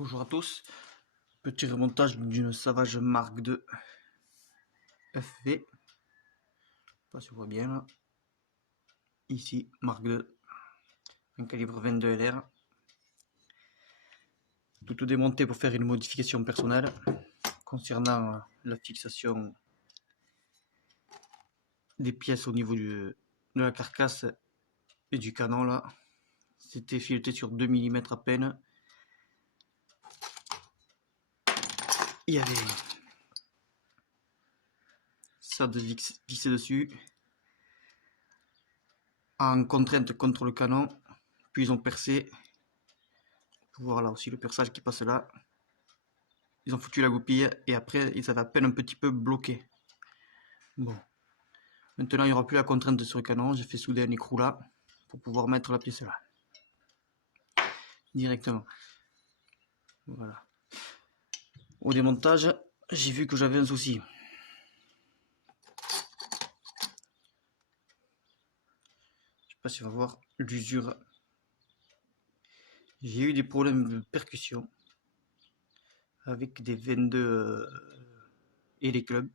Bonjour à tous, petit remontage d'une Savage Mark II FV, je sais pas si on voit bien là, ici Mark II, un calibre 22 LR, tout démonté pour faire une modification personnelle concernant la fixation des pièces au niveau de la carcasse et du canon là. C'était fileté sur 2 mm à peine. Il y avait ça de visser dessus en contrainte contre le canon, puis ils ont percé. On peut voir là aussi le perçage qui passe là. Ils ont foutu la goupille et après ils avaient à peine un petit peu bloqué. Bon, maintenant il n'y aura plus la contrainte sur le canon. J'ai fait souder un écrou là pour pouvoir mettre la pièce là directement. Voilà. Au démontage, j'ai vu que j'avais un souci. Je sais pas si on va voir l'usure. J'ai eu des problèmes de percussion avec des 22 et les clubs.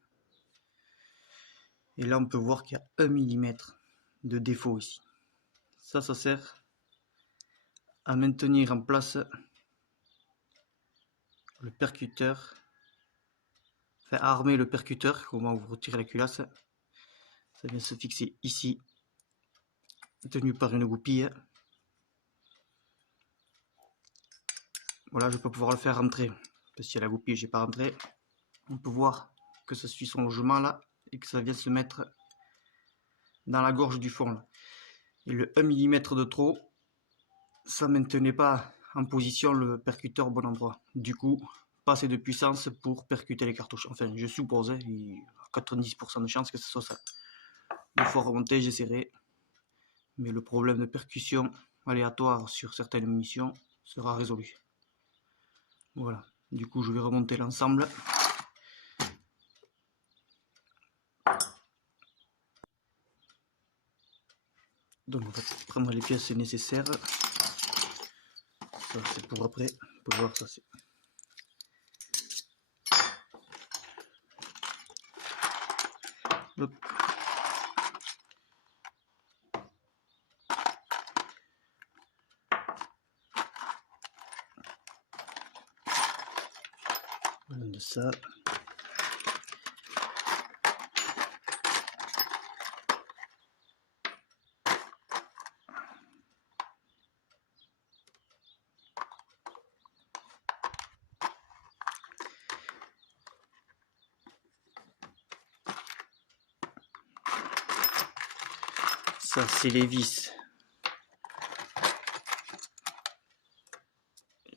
Et là on peut voir qu'il y a 1 mm de défaut ici. Ça sert à maintenir en place le percuteur, enfin à armer le percuteur. Comment vous retirez la culasse, ça vient se fixer ici, tenu par une goupille. Voilà, je peux pouvoir le faire rentrer parce qu'il y a la goupille, j'ai pas rentré. On peut voir que ça suit son logement là et que ça vient se mettre dans la gorge du fond là. Et le 1 mm de trop, ça maintenait pas en position le percuteur au bon endroit. Du coup, pas assez de puissance pour percuter les cartouches. Enfin, je suppose, il y a 90% de chance que ce soit ça. Une fois remonté, j'essaierai. Mais le problème de percussion aléatoire sur certaines munitions sera résolu. Voilà, du coup je vais remonter l'ensemble. Donc on va prendre les pièces nécessaires. Ça c'est pour après, on peut voir ça c'est. Hop. Voilà de ça. Ça c'est les vis.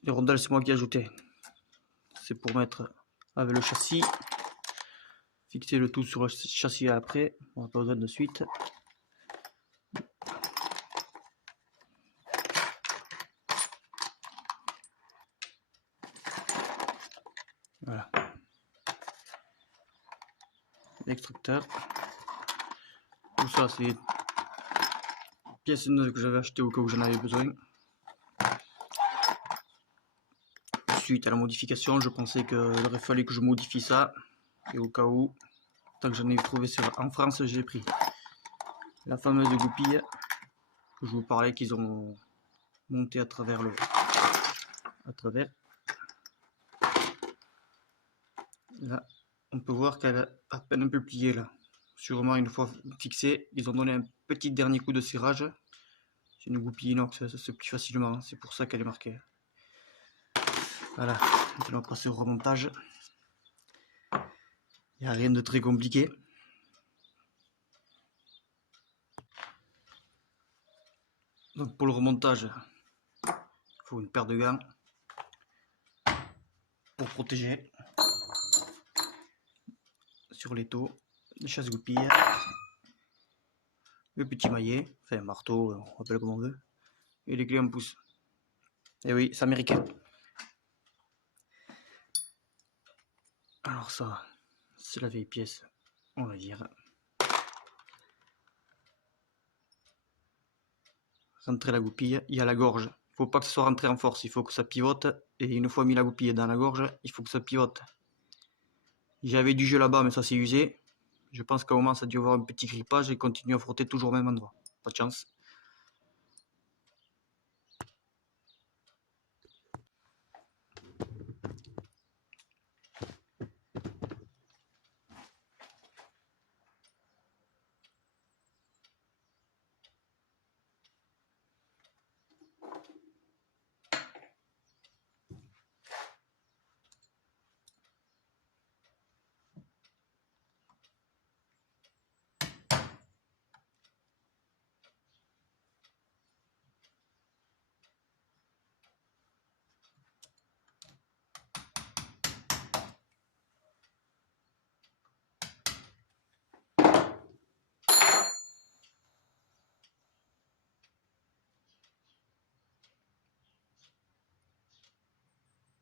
Les rondelles c'est moi qui ai ajouté. C'est pour mettre avec le châssis. Fixer le tout sur le châssis après. On n'a pas besoin de suite. Voilà. L'extracteur. Tout ça c'est pièces neuves que j'avais acheté au cas où j'en avais besoin. Suite à la modification, je pensais qu'il aurait fallu que je modifie ça. Et au cas où, tant que j'en ai trouvé en France, j'ai pris la fameuse goupille que je vous parlais qu'ils ont monté à travers le. Là, on peut voir qu'elle a à peine un peu plié là. Sûrement une fois fixée, ils ont donné un petit dernier coup de serrage. C'est une goupille inox, ça se plie facilement, c'est pour ça qu'elle est marquée. Voilà, maintenant on va passer au remontage. Il n'y a rien de très compliqué. Donc pour le remontage, il faut une paire de gants pour protéger sur l'étau, les chasse-goupilles, le petit maillet, enfin marteau, on appelle comme on veut, et les clés en pouce. Et oui, c'est américain. Alors ça, c'est la vieille pièce, on va dire. Rentrer la goupille, il y a la gorge, il faut pas que ce soit rentré en force, il faut que ça pivote. Et une fois mis la goupille dans la gorge, il faut que ça pivote. J'avais du jeu là-bas, mais ça s'est usé. Je pense qu'à un moment, ça a dû avoir un petit grippage et continue à frotter toujours au même endroit. Pas de chance.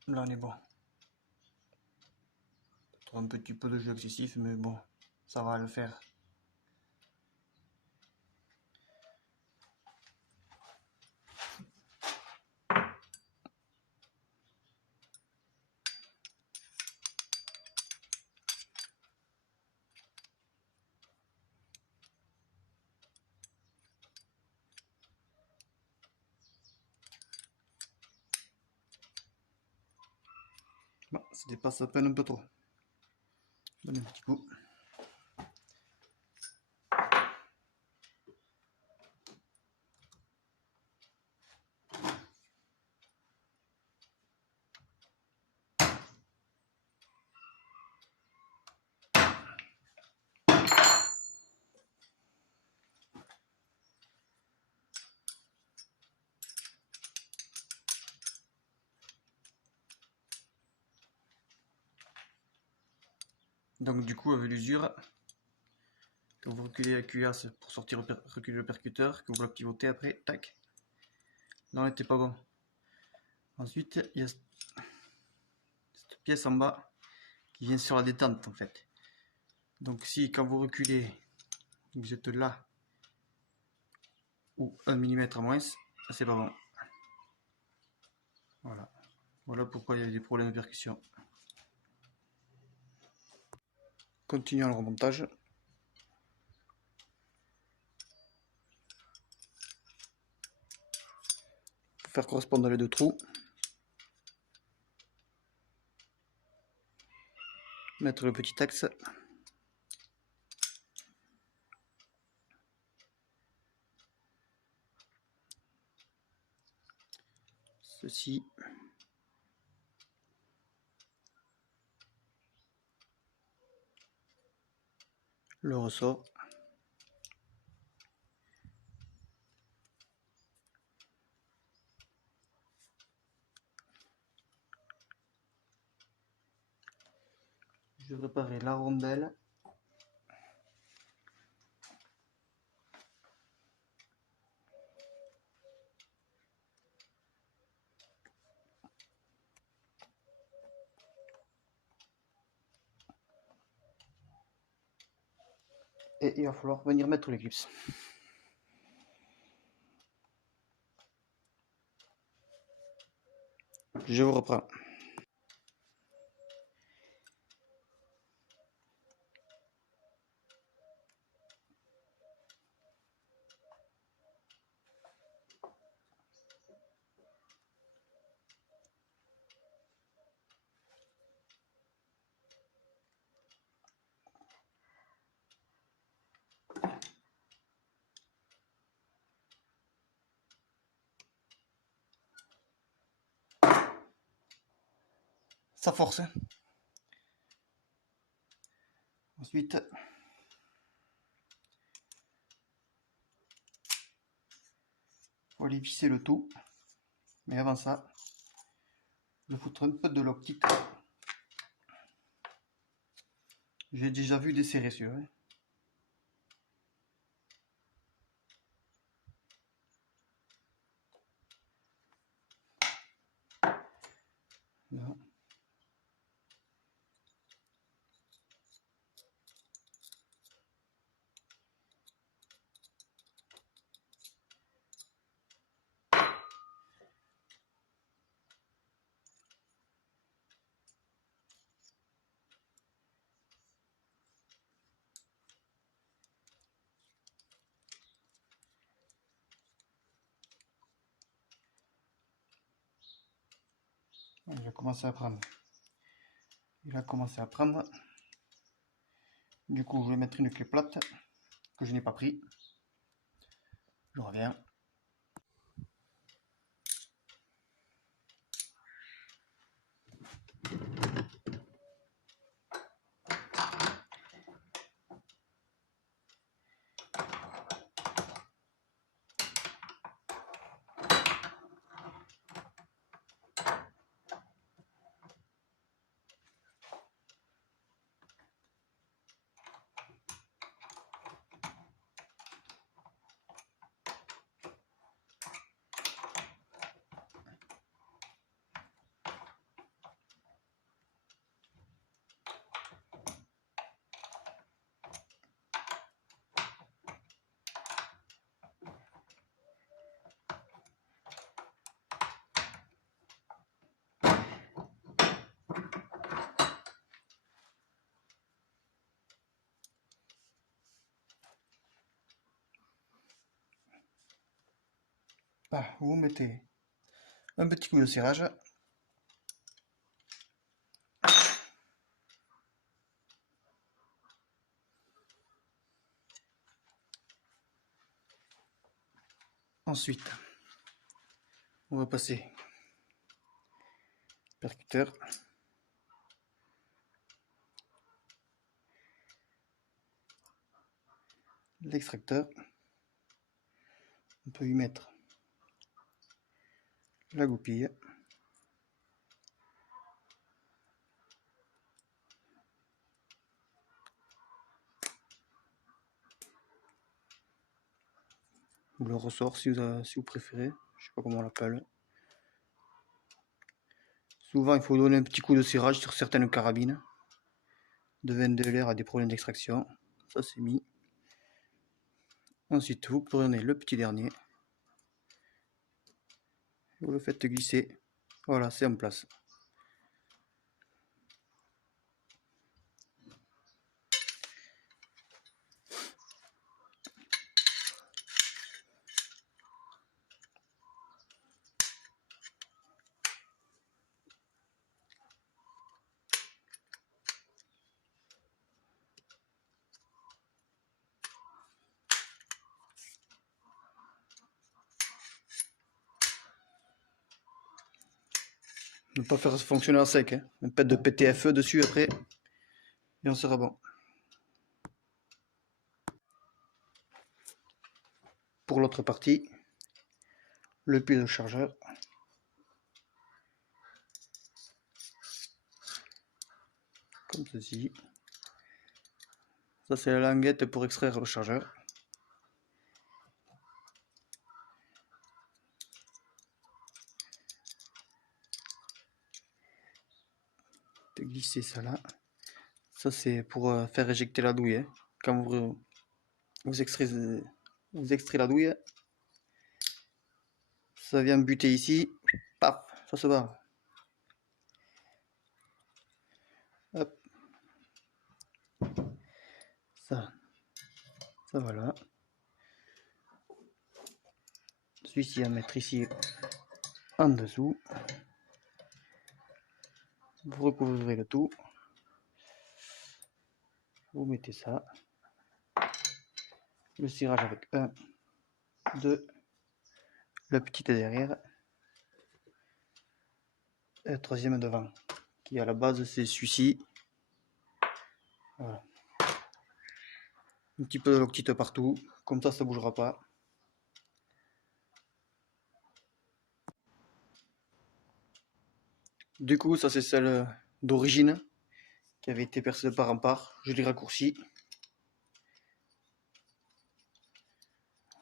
Là, on est bon. Un petit peu de jeu excessif, mais bon, ça va le faire. Bon, ça dépasse à peine un peu trop. Donne un petit coup. Donc du coup, avec l'usure, quand vous reculez la cuirasse pour sortir reculer le percuteur, que vous la pivotez après, tac. Là, on n'était pas bon. Ensuite, il y a cette pièce en bas qui vient sur la détente en fait. Donc si quand vous reculez, vous êtes là ou 1 mm à moins, ça c'est pas bon. Voilà. Voilà pourquoi il y a des problèmes de percussion. Continuons le remontage. Faire correspondre les deux trous. Mettre le petit axe. Ceci. Le ressort. Je vais réparer la rondelle. Et il va falloir venir mettre les clips. Je vous reprends. Ça force. Ensuite, faut aller visser le tout. Mais avant ça, je vais foutre un peu de l'optique. J'ai déjà vu des serrés sur eux. Là. Il a commencé à prendre. Il a commencé à prendre. Du coup, je vais mettre une clé plate que je n'ai pas pris. Je reviens. Ah, vous mettez un petit coup de serrage. Ensuite, on va passer percuteur. L'extracteur. On peut y mettre la goupille. Ou le ressort si vous préférez. Je sais pas comment on l'appelle. Souvent, il faut donner un petit coup de serrage sur certaines carabines. De 22 l'air à des problèmes d'extraction. Ça, c'est mis. Ensuite, vous prenez le petit dernier. Vous le faites glisser. Voilà, c'est en place. Ne pas faire fonctionner à sec. Hein. Un pet de PTFE dessus après. Et on sera bon. Pour l'autre partie, le pile de chargeur. Comme ceci. Ça, c'est la languette pour extraire le chargeur. De glisser ça là. Ça, c'est pour faire éjecter la douille. Hein. Quand vous extrayez la douille, ça vient buter ici. Paf, ça se barre. Hop. Ça voilà. Celui-ci à mettre ici en dessous. Vous recouvrez le tout. Vous mettez ça. Le cirage avec 1, 2, le petit derrière. Et le troisième devant. Qui à la base c'est celui-ci. Voilà. Un petit peu de loctite partout. Comme ça bougera pas. Du coup, ça c'est celle d'origine qui avait été percée de part en part. Je l'ai raccourci.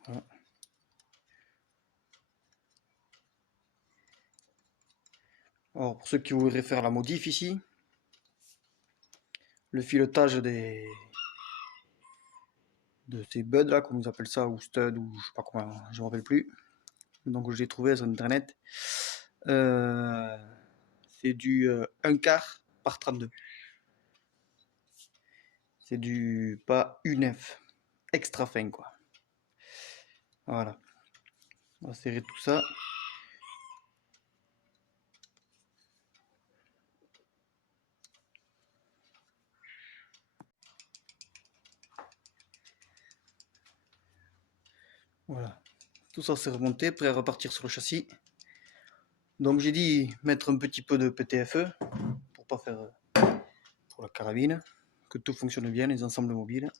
Voilà. Alors pour ceux qui voudraient faire la modif ici, le filetage de ces buds là, comme ils appellent ça, ou stud, ou je sais pas comment, je me rappelle plus. Donc je l'ai trouvé sur internet. C'est du 1 quart par 32. C'est du pas UNF, extra fin quoi. Voilà. On va serrer tout ça. Voilà, tout ça c'est remonté, prêt à repartir sur le châssis. Donc j'ai dit mettre un petit peu de PTFE pour pas faire pour la carabine, que tout fonctionne bien, les ensembles mobiles.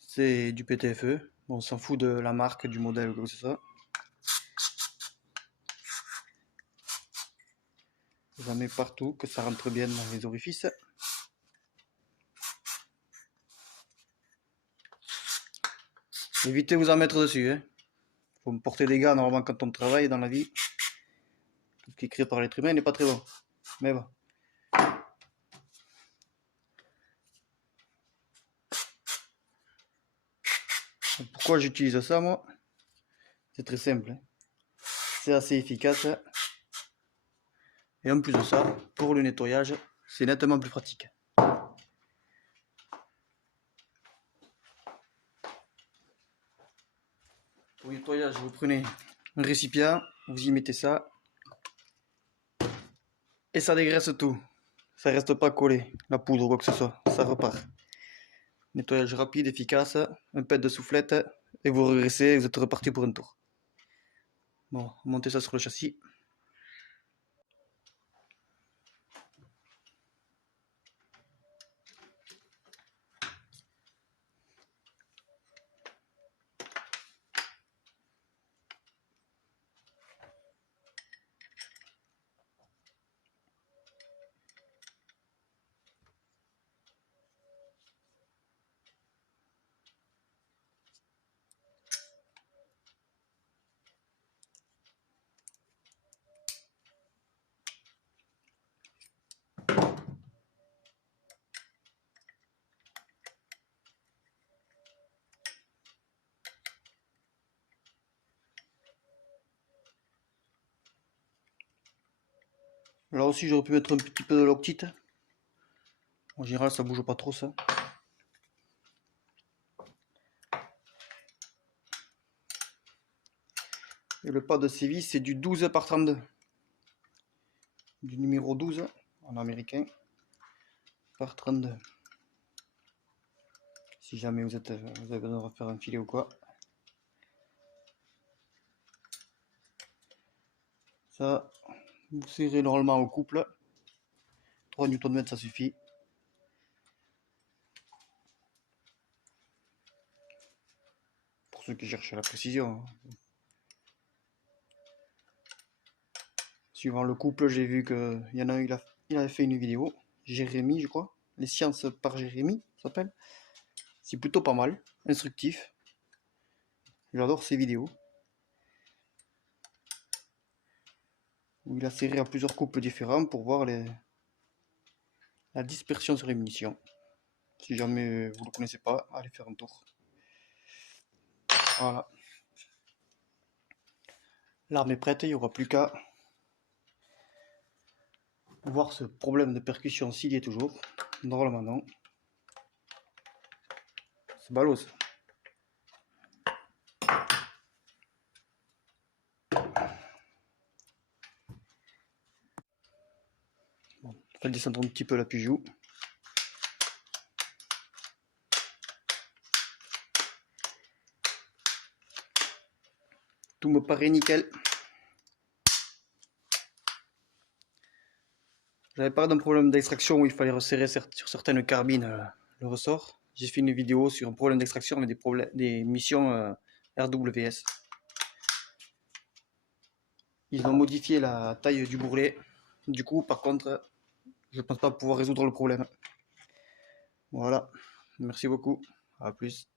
C'est du PTFE, bon, on s'en fout de la marque, du modèle ou quoi que ce soit. J'en mets partout, que ça rentre bien dans les orifices. Évitez de vous en mettre dessus, hein. Faut me porter des gants normalement quand on travaille dans la vie. Tout ce qui est créé par l'être humain n'est pas très bon. Mais bon. Pourquoi j'utilise ça moi? C'est très simple, hein. C'est assez efficace. Et en plus de ça, pour le nettoyage, c'est nettement plus pratique. Pour le nettoyage, vous prenez un récipient, vous y mettez ça. Et ça dégraisse tout. Ça reste pas collé, la poudre ou quoi que ce soit. Ça repart. Nettoyage rapide, efficace, un pet de soufflette, et vous regraissez, vous êtes reparti pour un tour. Bon, montez ça sur le châssis. Là aussi, j'aurais pu mettre un petit peu de loctite. En général, ça bouge pas trop ça. Et le pas de sévis, c'est du 12 par 32. Du numéro 12 en américain par 32. Si jamais vous avez besoin de refaire un filet ou quoi. Ça, vous serrez normalement au couple. 3 Nm ça suffit. Pour ceux qui cherchent la précision. Suivant le couple, j'ai vu qu'il y en a un, il avait fait une vidéo. Jérémy, je crois. Les sciences par Jérémy, ça s'appelle. C'est plutôt pas mal, instructif. J'adore ces vidéos. Où il a serré à plusieurs couples différents pour voir la dispersion sur les munitions. Si jamais vous ne le connaissez pas, allez faire un tour. Voilà. L'arme est prête, il n'y aura plus qu'à voir ce problème de percussion s'il y est toujours. Normalement non. C'est ballot ça. Bon, je vais descendre un petit peu la Pujou. Tout me paraît nickel. J'avais parlé d'un problème d'extraction où il fallait resserrer sur certaines carbines le ressort. J'ai fait une vidéo sur un problème d'extraction avec des missions RWS. Ils ont modifié la taille du bourrelet. Du coup, par contre, je pense pas pouvoir résoudre le problème. Voilà. Merci beaucoup. À plus.